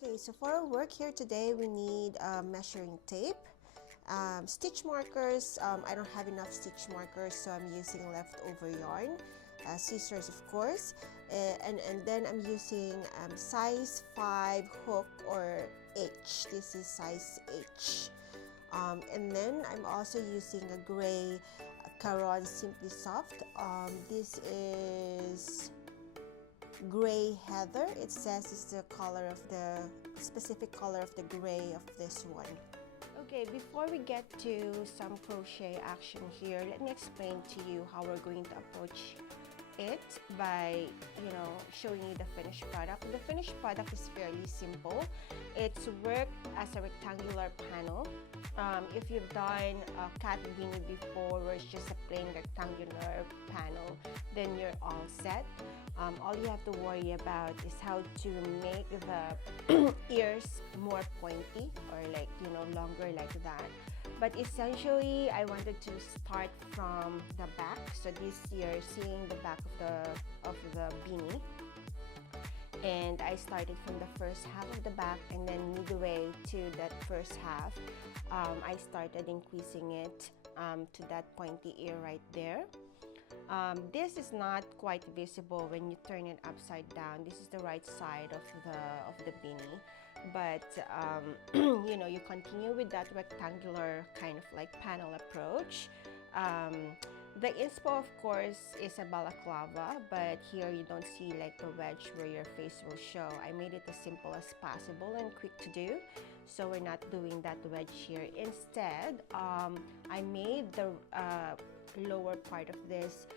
Okay, so for our work here today, we need measuring tape, stitch markers. I don't have enough stitch markers, so I'm using leftover yarn, scissors of course, and then I'm using size 5 hook or H. This is size H. And then I'm also using a gray Caron Simply Soft. This is gray heather. It says it's the color of the specific color of the gray of this one. Okay, before we get to some crochet action here, let me explain to you how we're going to approach it by showing you the finished product. The finished product is fairly simple. It's worked as a rectangular panel. If you've done a cat beanie before where it's just a plain rectangular panel, then you're all set. All you have to worry about is how to make the ears more pointy or longer like that. But essentially, I wanted to start from the back. So this you're seeing the back of the beanie. And I started from the first half of the back, and then midway to that first half, I started increasing it to that pointy ear right there. This is not quite visible when you turn it upside down. This is the right side of the beanie, but you continue with that rectangular kind of like panel approach. The inspo, of course, is a balaclava, but here you don't see like the wedge where your face will show. I made it as simple as possible and quick to do, so we're not doing that wedge here. Instead, I made the lower part of this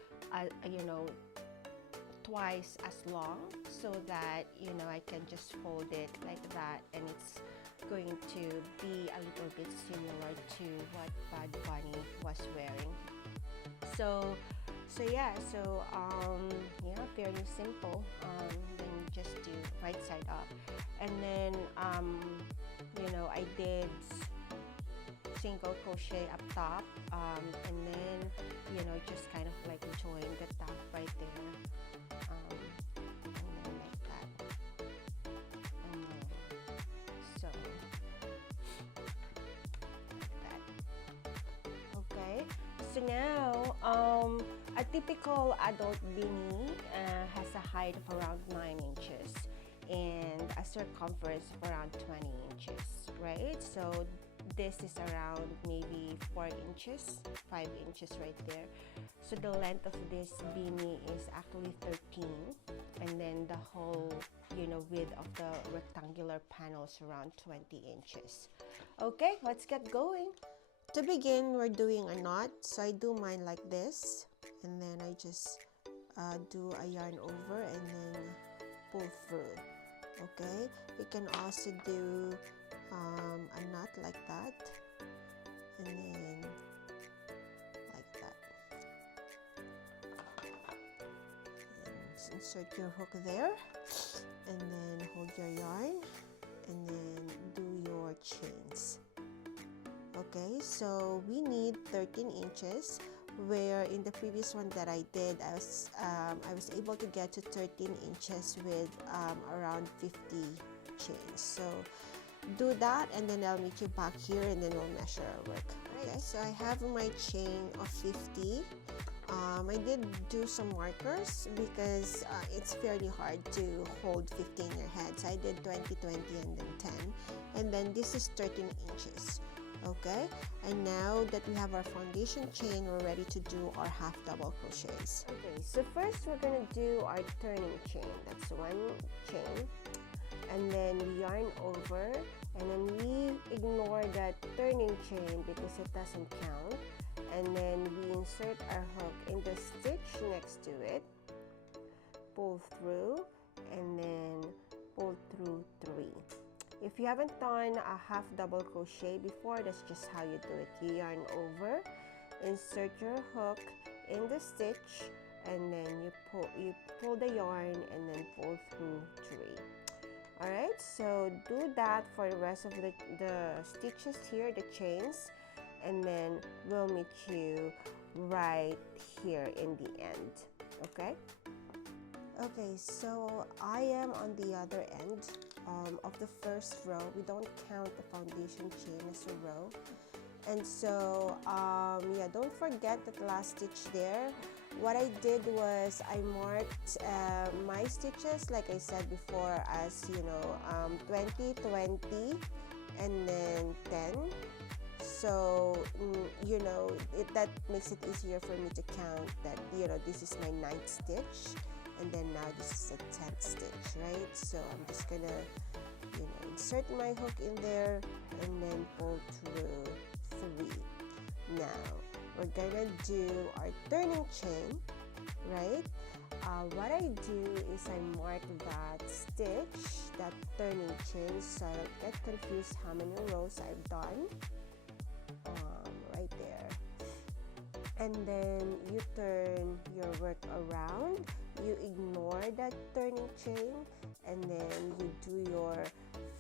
twice as long, so that I can just fold it like that, and it's going to be a little bit similar to what Bad Bunny was wearing. So yeah, fairly simple. Then you just do right side up, and then I did single crochet up top, and then just kind of like join the top right there, and then like that, and then so like that. Okay, so now a typical adult beanie has a height of around 9 inches and a circumference of around 20 inches, right? So this is around maybe 4 inches, 5 inches right there. So the length of this beanie is actually 13, and then the whole width of the rectangular panel is around 20 inches. Okay, let's get going. To begin, we're doing a knot. So I do mine like this, and then I just do a yarn over and then pull through. Okay, you can also do a knot like that, and then like that, and insert your hook there, and then hold your yarn, and then do your chains. Okay, so we need 13 inches, where in the previous one that I did, I was able to get to 13 inches with around 50 chains. So do that, and then I'll meet you back here, and then we'll measure our work. Okay, so I have my chain of 50. I did do some markers because it's fairly hard to hold 50 in your head. So I did 20, 20, and then 10, and then this is 13 inches. Okay, and now that we have our foundation chain, we're ready to do our half double crochets. Okay, so first we're gonna do our turning chain. That's one chain, and then we yarn over, and then we ignore that turning chain because it doesn't count, and then we insert our hook in the stitch next to it, pull through, and then pull through 3. If you haven't done a half double crochet before, that's just how you do it. You yarn over, insert your hook in the stitch, and then you pull the yarn and then pull through 3. Alright, so do that for the rest of the stitches here, the chains, and then we'll meet you right here in the end. Okay? Okay, so I am on the other end. of the first row. We don't count the foundation chain as a row. And so yeah, don't forget that last stitch there. What I did was I marked my stitches, like I said before, as 20, 20, and then 10. So that makes it easier for me to count that this is my 9th stitch, and then now this is the 10th stitch, right? So I'm just gonna insert my hook in there and then pull through 3. Now we're gonna do our turning chain, right? What I do is I mark that stitch, that turning chain, so I don't get confused how many rows I've done. Right there. And then you turn your work around, you ignore that turning chain, and then you do your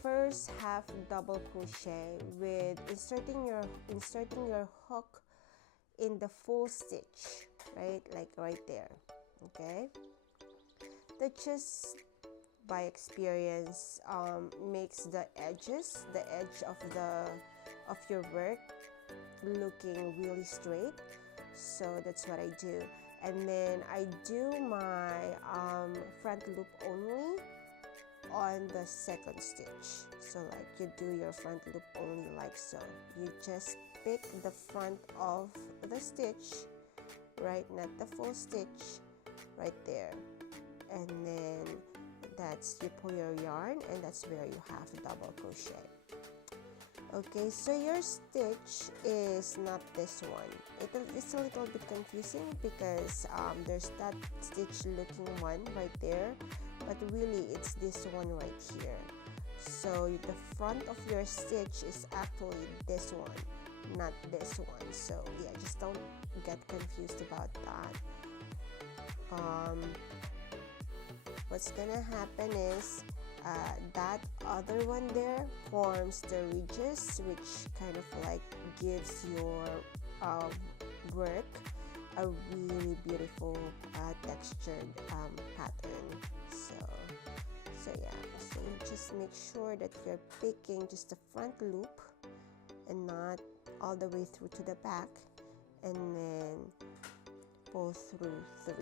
first half double crochet with inserting your hook in the full stitch, right, like right there. Okay, that just by experience makes the edge of your work looking really straight. So that's what I do. And then I do my front loop only on the 2nd stitch. So like you do your front loop only like so. You just pick the front of the stitch, right, not the full stitch, right there. And then you pull your yarn, and that's where you have double crochet. Okay, so your stitch is not this one. It's a little bit confusing because there's that stitch looking one right there, but really it's this one right here. So the front of your stitch is actually this one, not this one. So yeah, just don't get confused about that. What's gonna happen is that other one there forms the ridges, which kind of like gives your work a really beautiful textured pattern. So yeah, so you just make sure that you're picking just the front loop and not all the way through to the back, and then pull through 3.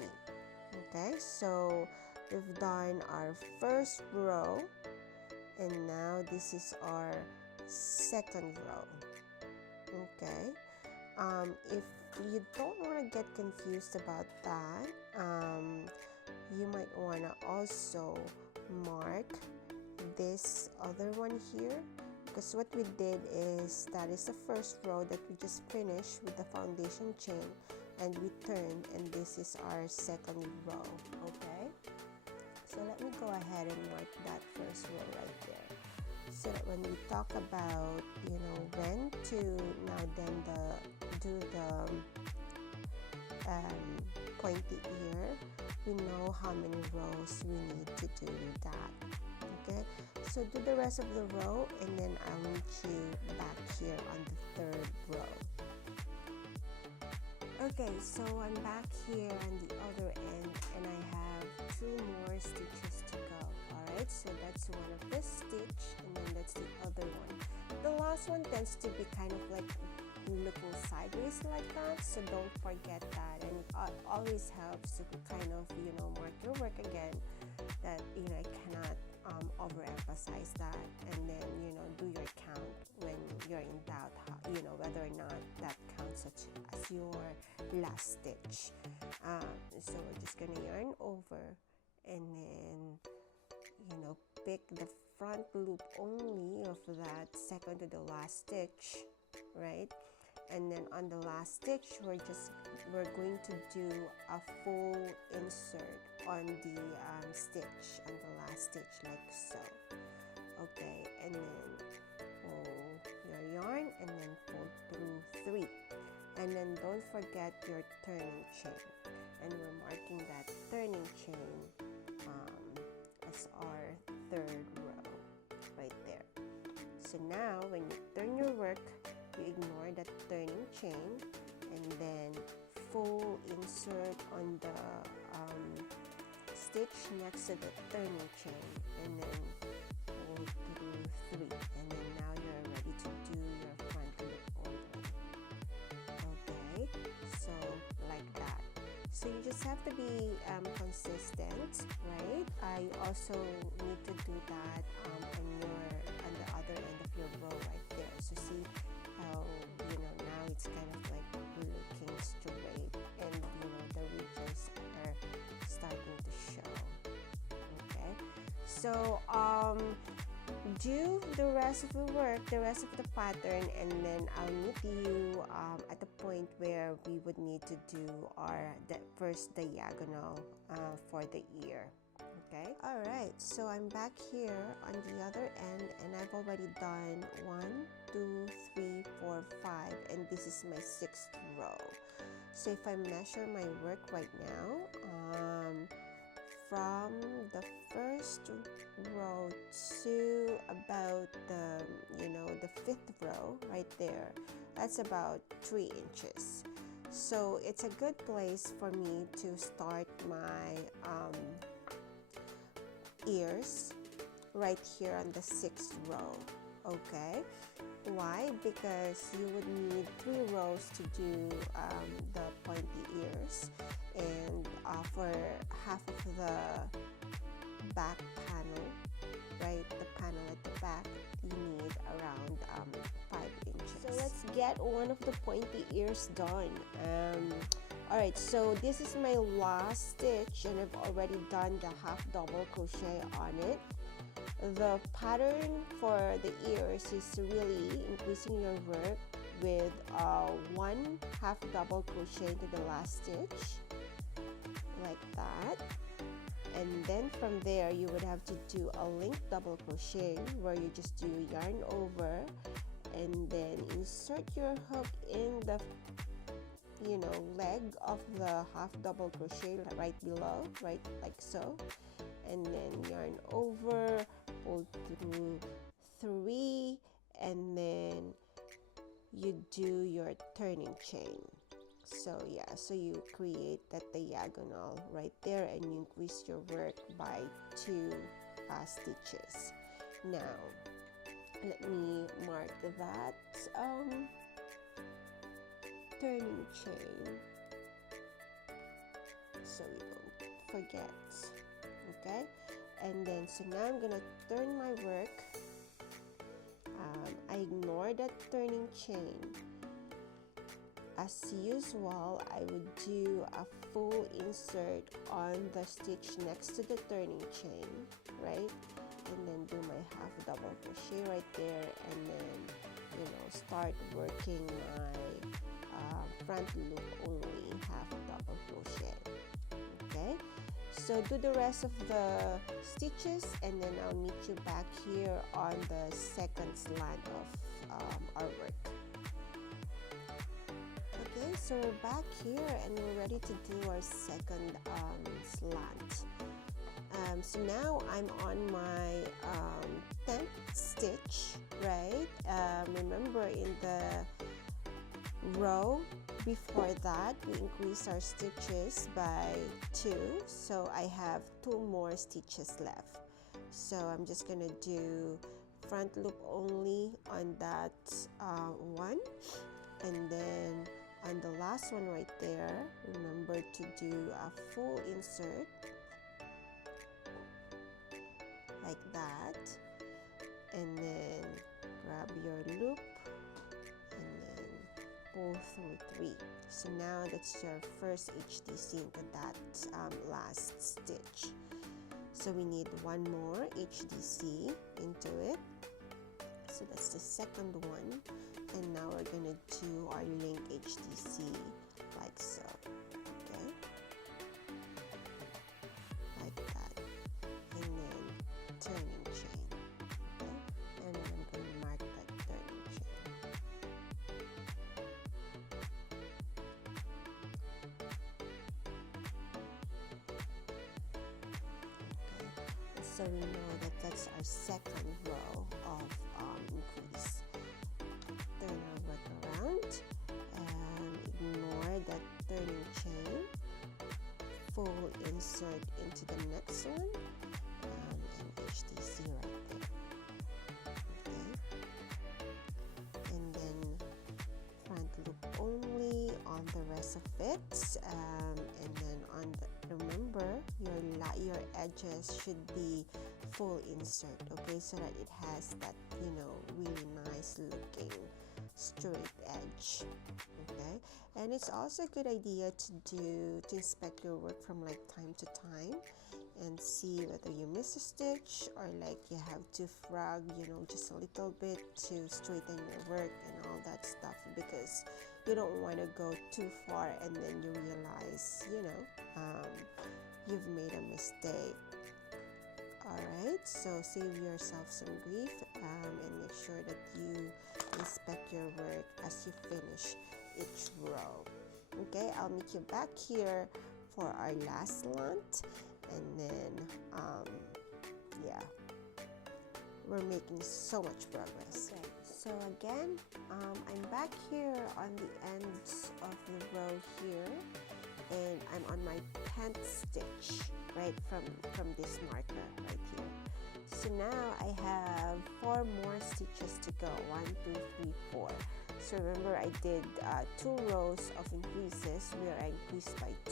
Okay, so we've done our first row, and now this is our 2nd row. Okay, if you don't want to get confused about that, you might want to also mark this other one here, because what we did is that is the first row that we just finished with the foundation chain, and we turned, and this is our 2nd row. Okay, so let me go ahead and mark that first row right there, so that when we talk about when to now then do the pointy ear, we know how many rows we need to do that. Okay, so do the rest of the row, and then I'll meet you back here on the 3rd row. Okay, so I'm back here on the other end, and I have 2 more stitches to go. Alright, so that's one of this stitch, and then that's the other one. The last one tends to be kind of like looking sideways like that, so don't forget that, and it always helps to kind of mark your work again, that I cannot overemphasize that, and then do your count when you're in doubt whether or not that counts as your last stitch. So we're just gonna yarn over, and then pick the front loop only of that 2nd to the last stitch, right? And then on the last stitch, we're going to do a full insert on the stitch, on the last stitch, like so. Okay, and then pull your yarn, and then pull through 3, and then don't forget your turning chain, and we're marking that turning chain as our 3rd row right there. So now when you turn your work, you ignore that turning chain, and then full insert on the stitch next to the turning chain, and then pull 2, 3, and then now you're ready to do your front loop only. Okay, so like that. So you just have to be consistent, right? I also need to do that on the other end of your row right there. So see how, now it's kind of like looking straight, and the ridges are starting to show. Okay, so do the rest of the work, the rest of the pattern, and then I'll meet you at the point where we would need to do the first diagonal for the ear. Okay, all right, so I'm back here on the other end, and I've already done 1, 2, 3, 4, 5, and this is my 6th row. So if I measure my work right now, from the first row to about the 5th row right there, that's about 3 inches. So it's a good place for me to start my ears right here on the 6th row. Okay, why? Because you would need 3 rows to do the pointy ears, and for half of the back panel, right, the panel at the back, you need around 5 inches. So let's get one of the pointy ears done. Alright, so this is my last stitch, and I've already done the half double crochet on it. The pattern for the ears is really increasing your work with 1 half double crochet into the last stitch, like that. And then from there you would have to do a linked double crochet where you just do yarn over, and then insert your hook in the leg of the half double crochet right below, right like so, and then yarn over, pull through 3, and then you do your turning chain. So yeah, so you create that diagonal right there, and you increase your work by 2 stitches. Now let me mark that turning chain so we don't forget. Okay, and then so now I'm gonna turn my work. I ignore that turning chain. As usual, I would do a full insert on the stitch next to the turning chain, right? And then do my half double crochet right there, and then start working my front loop only half double crochet. Okay, so do the rest of the stitches, and then I'll meet you back here on the second slant of our work. Okay, so we're back here and we're ready to do our second slant. So now I'm on my 10th stitch, right? Remember, in the row before that we increased our stitches by 2, so I have 2 more stitches left. So I'm just gonna do front loop only on that one, and then on the last one right there, remember to do a full insert like that, and then grab your loop and then pull through 3. So now that's your first HDC into that last stitch. So we need 1 more HDC into it. So that's the second one, and now we're gonna do our link HDC like so. Okay, like that, and then turning chain. Okay, and then I'm gonna mark that turning chain. Okay, so we know that that's our second row of increase. Turn our work around and ignore that turning chain. Full insert into the next one, and HDC right there. that, and then on the, remember your edges should be full insert, okay, so that it has that, you know, really nice looking straight edge. Okay, and it's also a good idea to inspect your work from like time to time and see whether you miss a stitch or like you have to frog, you know, just a little bit to straighten your work and all that stuff, because you don't want to go too far and then you realize, you know, you've made a mistake. Alright, so save yourself some grief, and make sure that you inspect your work as you finish each row. Okay, I'll meet you back here for our last slant, and then yeah, we're making so much progress. Okay, so again, I'm back here on the ends of the row here, and I'm on my 10th stitch right from this marker right here. So now I have 4 more stitches to go. 1, 2, 3, 4. So remember, I did 2 rows of increases where I increased by 2.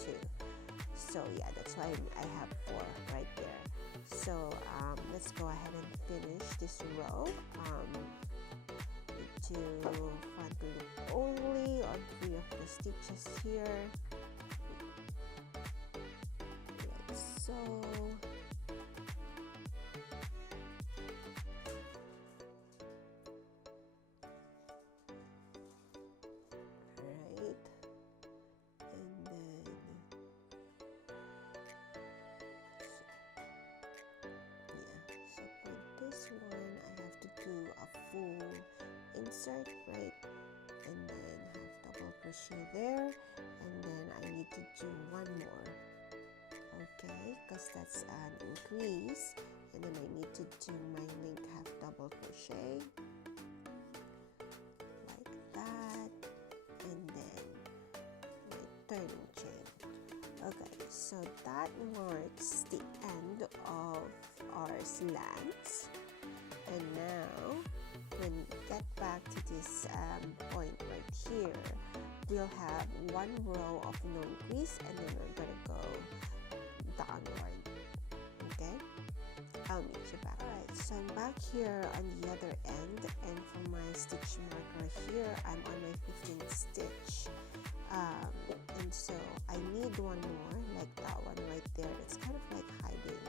So yeah, that's why I have 4 right there. So let's go ahead and finish this row. To front loop only on 3 of the stitches here. Like so. Insert, right, and then have double crochet there, and then I need to do 1 more, okay, because that's an increase, and then I need to do my link half double crochet like that, and then my turning chain. Okay, so that marks the end of our slants, and now when we get back to this point right here, we'll have 1 row of no increase, and then we're gonna go downward. Okay, I'll meet you back. Alright, so I'm back here on the other end, and for my stitch marker here, I'm on my 15th stitch, and so I need 1 more, like that one right there. It's kind of like hiding,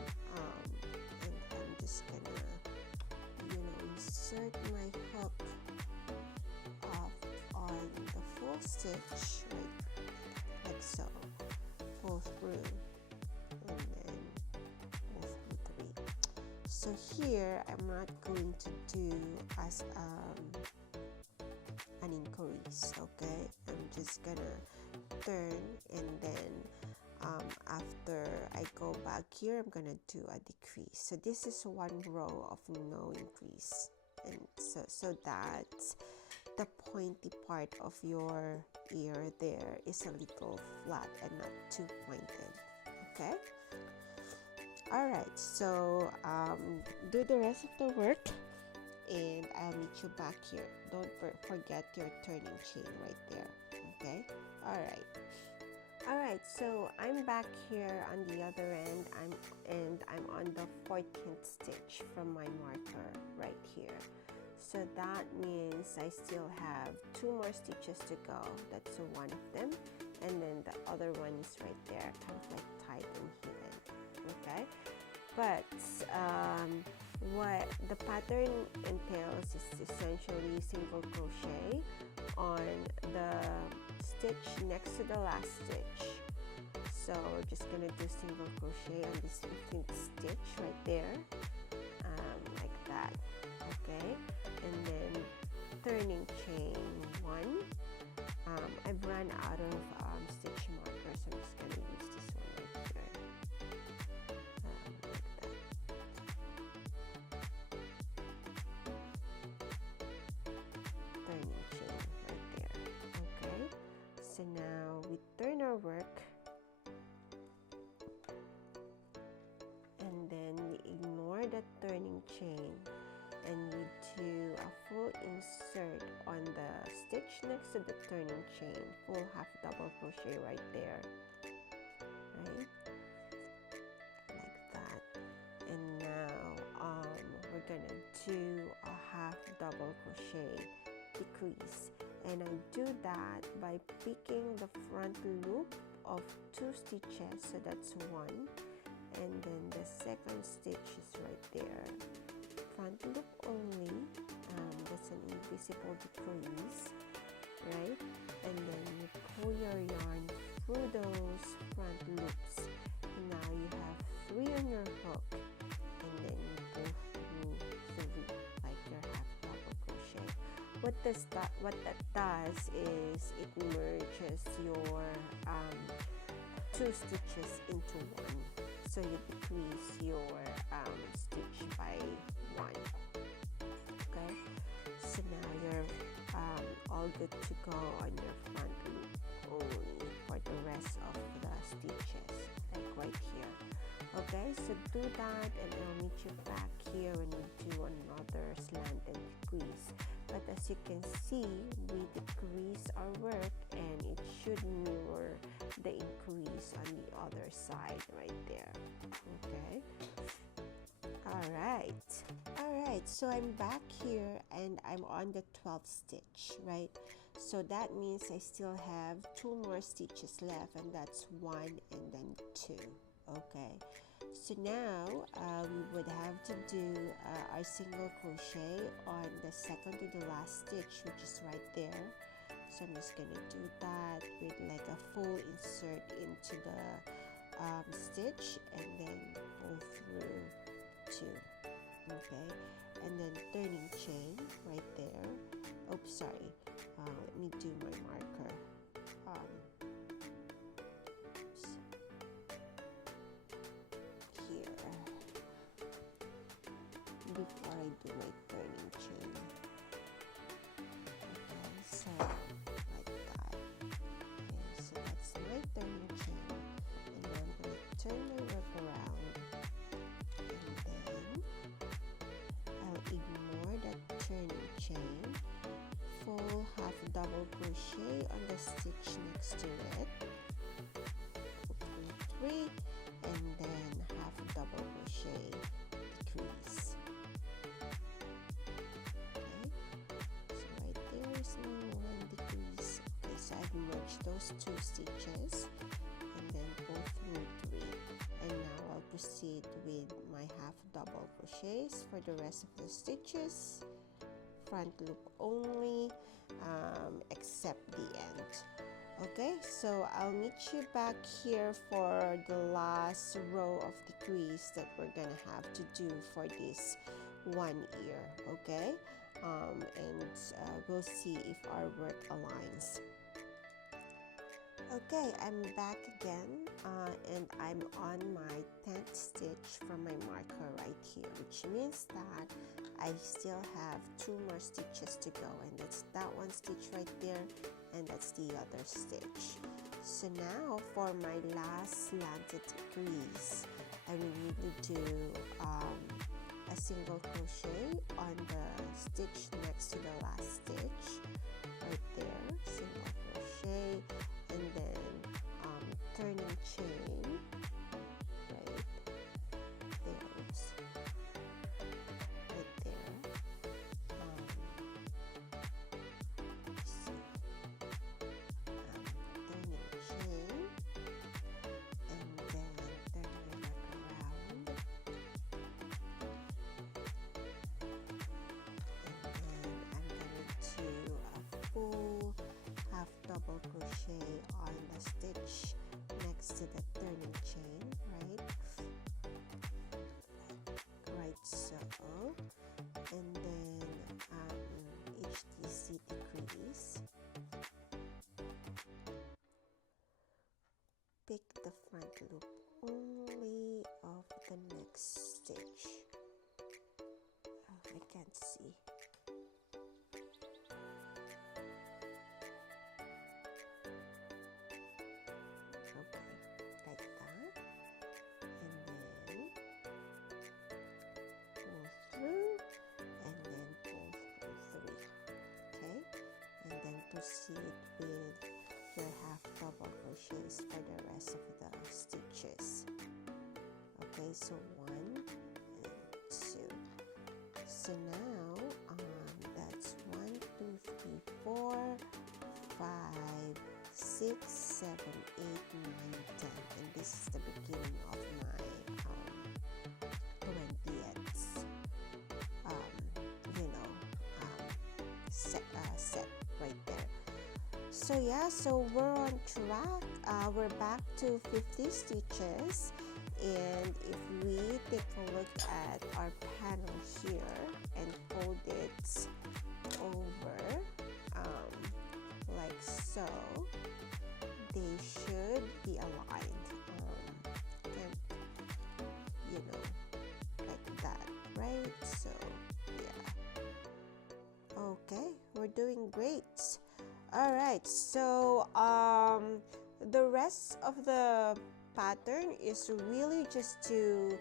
and I'm just gonna, you know, insert my hook off on the full stitch, right, like so, pull through, and then pull through 3. So here I'm not going to do as an increase, okay, I'm just gonna turn, and then after I go back here, I'm gonna do a decrease. So this is 1 row of no increase, and so that the pointy part of your ear there is a little flat and not too pointed. Okay, all right, so do the rest of the work, and I'll meet you back here. Don't forget your turning chain right there. Okay, all right, so I'm back here on the other end. I'm on the 14th stitch from my marker right here. So that means I still have 2 more stitches to go. That's 1 of them, and then the other one is right there, kind of like tight and hidden. Okay, but what the pattern entails is essentially single crochet on the stitch next to the last stitch. So we're just gonna do single crochet on this 15th stitch right there, like that. Okay, and then turning chain 1. I've run out of stitch markers, so I'm just gonna use this one right here, like that. Turning chain right there. Okay, so now we turn our work, and then we ignore that turning chain, and you do a full insert on the stitch next to the turning chain, full half double crochet right there, right, like that. And now we're gonna do a half double crochet decrease, and I do that by picking the front loop of 2 stitches, so that's 1, and then the second stitch is right there, front loop only, that's an invisible decrease, right, and then you pull your yarn through those front loops. Now you have 3 on your hook, and then you go through 3 like your half double crochet. What that does is it merges your 2 stitches into 1, so you decrease your stitch by 1. Okay, so now you're all good to go on your front loop only for the rest of the stitches, like right here. Okay, so do that, and I'll meet you back here when we do another slanted decrease. But as you can see, we decrease our work, and it should mirror the increase on the other side right there. Okay, all right, so I'm back here and I'm on the 12th stitch, right? So that means I still have 2 more stitches left, and that's 1 and then 2. Okay, so now we would have to do our single crochet on the second to the last stitch, which is right there. So I'm just gonna do that with like a full insert into the stitch, and then go through 2. Okay, and then turning chain right there. Oops, sorry, let me do my marker. Here before I do my turning chain. Okay, so like that. Okay, so that's my turning chain, and now I'm going to turn my work around, and then I'll ignore that turning chain, full half double crochet on the stitch next to it, 3, and then half double crochet decrease. Okay, so right there is my 1 decrease. Okay, so I've merged those 2 stitches, and then go through 3, and now I'll proceed with my half double crochets for the rest of the stitches, front loop only, except the end. Okay, so I'll meet you back here for the last row of decrease that we're gonna have to do for this 1 ear. Okay, and we'll see if our work aligns. Okay, I'm back again, and I'm on my 10th stitch from my marker right here, which means that I still have 2 more stitches to go, and that's that 1 stitch right there, and that's the other stitch. So now for my last slanted decrease, I will need to do a single crochet on the stitch next to the last stitch right there, single crochet, and then turning chain right there, oops, right there, turning chain, and then turn my work around, and then I'm going to do a full half double crochet on the stitch next to the turning chain, right so, and then HTC decrease, pick the front loop only of the next stitch. I can't see. proceed with your half double crochets for the rest of the stitches. Okay, so 1 and 2. So now that's 1, 2, 3, 4, 5, 6, 7, 8, 9, 10, and this is the beginning of my 20th set right there. So yeah, so we're on track. We're back to 50 stitches, and if we take a look at our panel here and fold it over like so, they should be aligned, and you know, like that, right? So yeah, okay, we're doing great. All right, so the rest of the pattern is really just to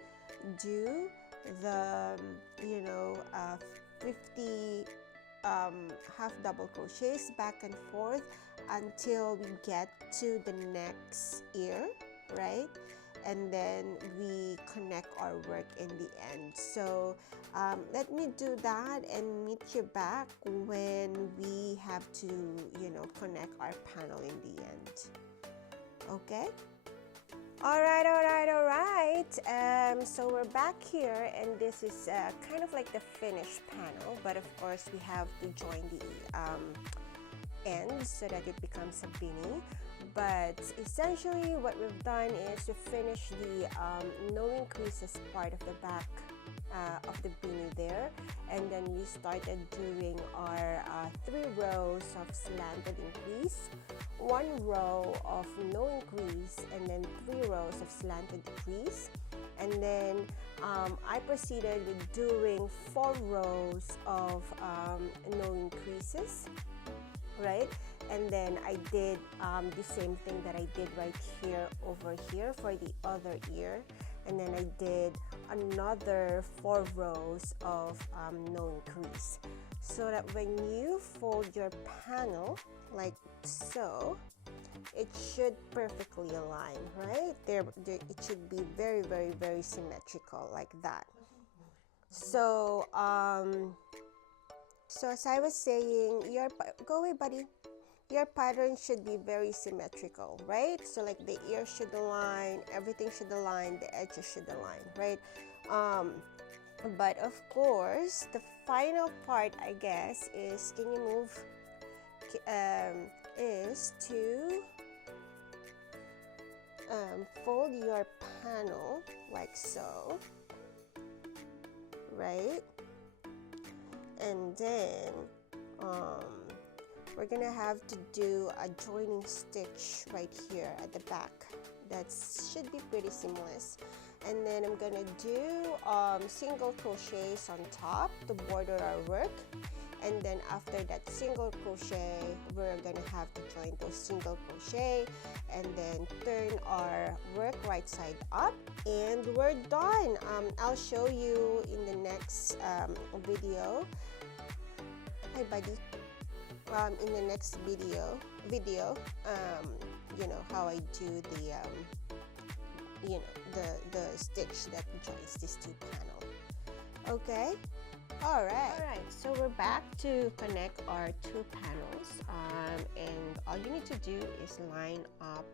do the 50 half double crochets back and forth until we get to the next ear, right? And then we connect our work in the end. So let me do that and meet you back when we have to connect our panel in the end. Okay, all right. So we're back here, and this is kind of like the finished panel, but of course we have to join the ends so that it becomes a beanie. But essentially what we've done is to finish the no increases part of the back of the beanie there, and then we started doing our 3 rows of slanted increase, 1 row of no increase, and then 3 rows of slanted increase. And then I proceeded with doing 4 rows of no increases, right? And then I did the same thing that I did right here over here for the other ear, and then I did another 4 rows of no increase, so that when you fold your panel like so, it should perfectly align, right there. It should be very, very, very symmetrical like that. So so as I was saying, go away, buddy. Your pattern should be very symmetrical, right? So like the ear should align, everything should align, the edges should align, right? But of course, the final part, I guess, is, can you move, is to fold your panel like so, right? And then we're gonna have to do a joining stitch right here at the back. That should be pretty seamless. And then I'm gonna do single crochets on top to border our work. And then after that single crochet, we're gonna have to join those single crochet and then turn our work right side up, and we're done. I'll show you in the next video. Hi, buddy. In the next video, how I do the stitch that joins these 2 panels. Okay. All right, so we're back to connect our 2 panels, and all you need to do is line up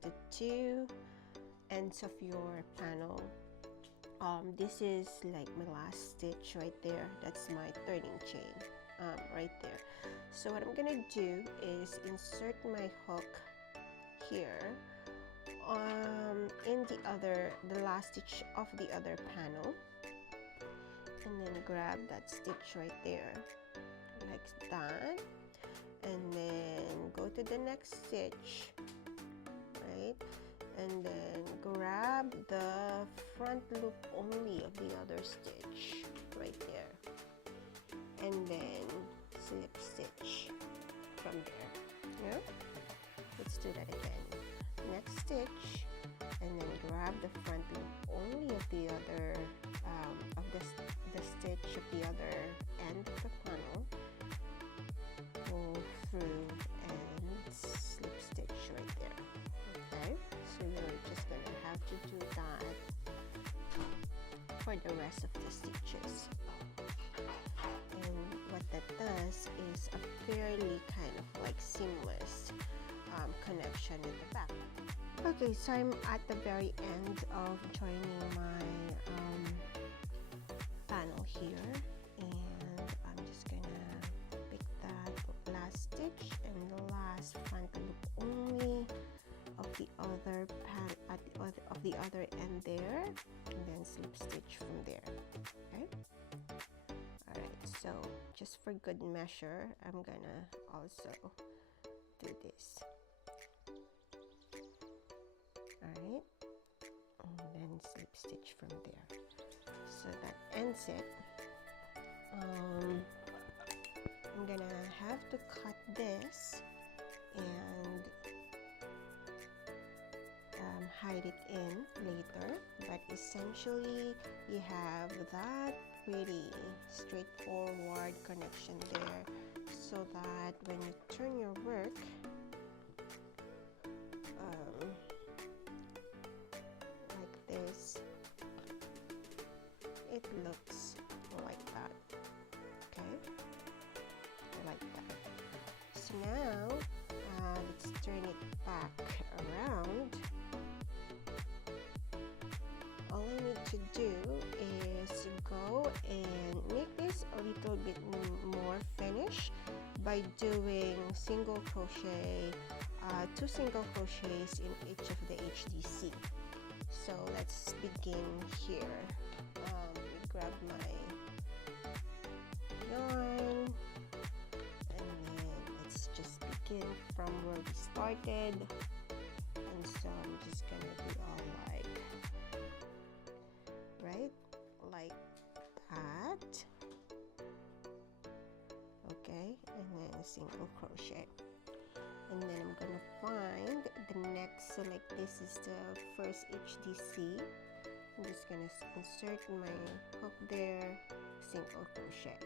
the 2 ends of your panel. This is like my last stitch right there. That's my turning chain right there. So what I'm gonna do is insert my hook here in the last stitch of the other panel, and then grab that stitch right there like that, and then go to the next stitch, right, and then grab the front loop only of the other stitch right there, and then slip stitch from there. Yeah, let's do that again. Next stitch, and then grab the front loop only of the other of the stitch of the other end of the panel. Go for the rest of the stitches. And what that does is a fairly kind of like seamless connection with the back. Okay, so I'm at the very end of joining my panel here, and I'm just gonna pick that last stitch and the last front loop only of the other other end there, and then slip stitch from there. Okay. All right. So just for good measure, I'm gonna also do this. Alright, and then slip stitch from there. So that ends it. I'm gonna have to cut this and hide it in later, but essentially you have that pretty straightforward connection there, so that when you turn your work, it looks like that. Okay, like that. So now let's turn it back around. All I need to do is go and make this a little bit more finished by doing single crochet, 2 single crochets in each of the HDC. So let's begin here. Grab my yarn, and then let's just begin from where we started. And so I'm just gonna do all like that. Okay, and then a single crochet, and then I'm gonna find the next. So like this is the first HDC. I'm just gonna insert my hook there, single crochet,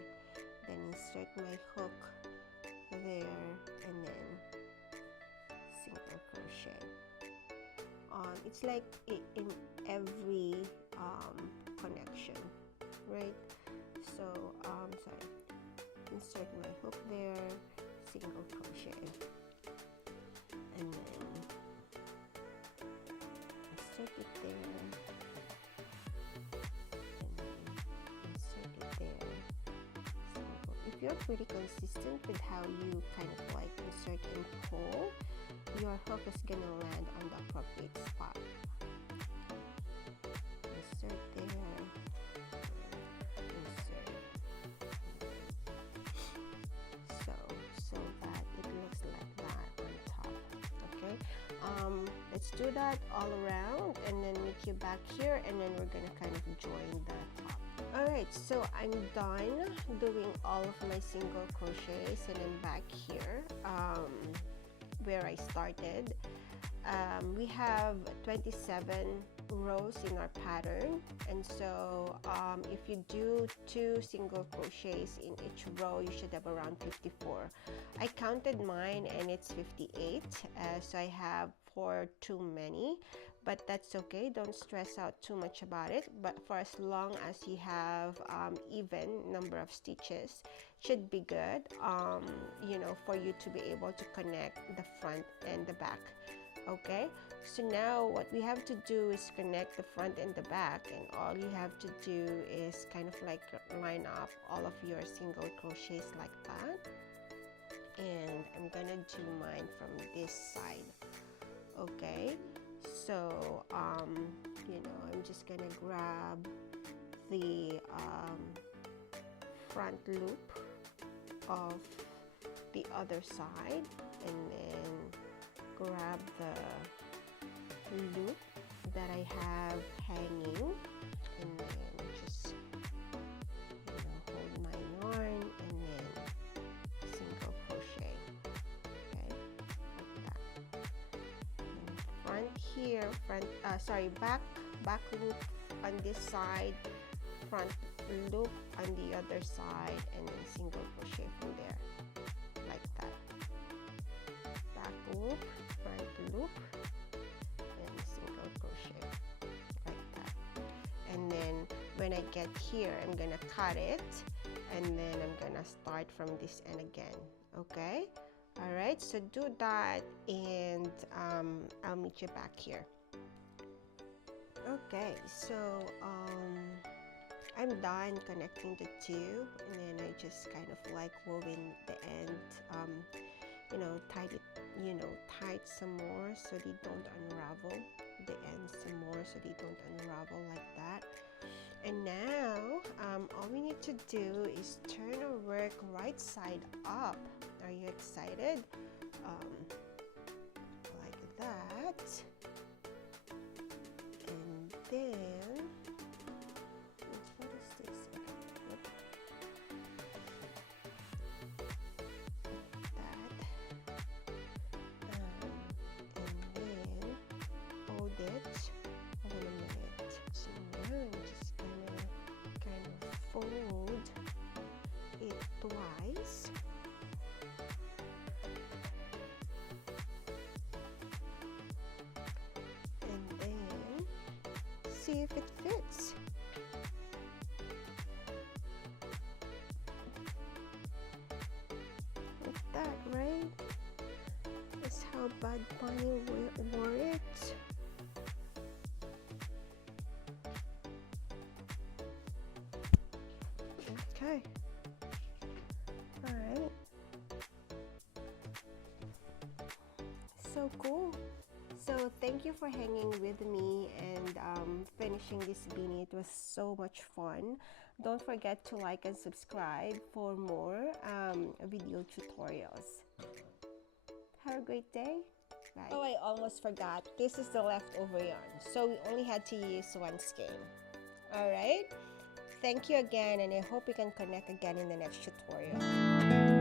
then insert my hook there, and then single crochet. It's like in every connection, right? So sorry, insert my hook there, single crochet, and then insert it there. If you're pretty consistent with how you kind of like insert and pull, your hook is gonna land on the appropriate spot. Insert there, insert, so that it looks like that on top. Okay, let's do that all around, and then meet you back here, and then we're gonna kind of join the top. Alright, so I'm done doing all of my single crochets, and I'm back here where I started. We have 27 rows in our pattern, and so if you do 2 single crochets in each row, you should have around 54. I counted mine and it's 58, so I have 4 too many, but that's okay. Don't stress out too much about it, but for as long as you have even number of stitches, should be good, you know, for you to be able to connect the front and the back. Okay, so now what we have to do is connect the front and the back, and all you have to do is kind of like line up all of your single crochets like that. And I'm gonna do mine from this side. Okay, so you know, I'm just gonna grab the front loop of the other side, and then grab the loop that I have hanging, and then just, you know, hold my yarn and then single crochet. Okay, like that. And front here, back loop on this side, front loop on the other side, and then single crochet from there, like that. Back loop, front loop, and single crochet, like that. And then when I get here, I'm gonna cut it, and then I'm gonna start from this end again. Okay, all right, so do that, and I'll meet you back here. Okay, so I'm done connecting the two, and then I just kind of like woven the end, you know, tied it, you know, tight some more so they don't unravel, the ends some more so they don't unravel like that. And now all we need to do is turn our work right side up. Are you excited? Like that. And then what is this? Okay, and then hold it. Hold on a minute. So now I'm just gonna kind of fold it twice. And then see if it fits. Like that, right? That's how Bad Bunny wore it. Okay. All right. So cool. So thank you for hanging with me and finishing this beanie. It was so much fun. Don't forget to like and subscribe for more video tutorials. Have a great day. Bye. Oh, I almost forgot. This is the leftover yarn. So we only had to use one skein. All right. Thank you again, and I hope we can connect again in the next tutorial.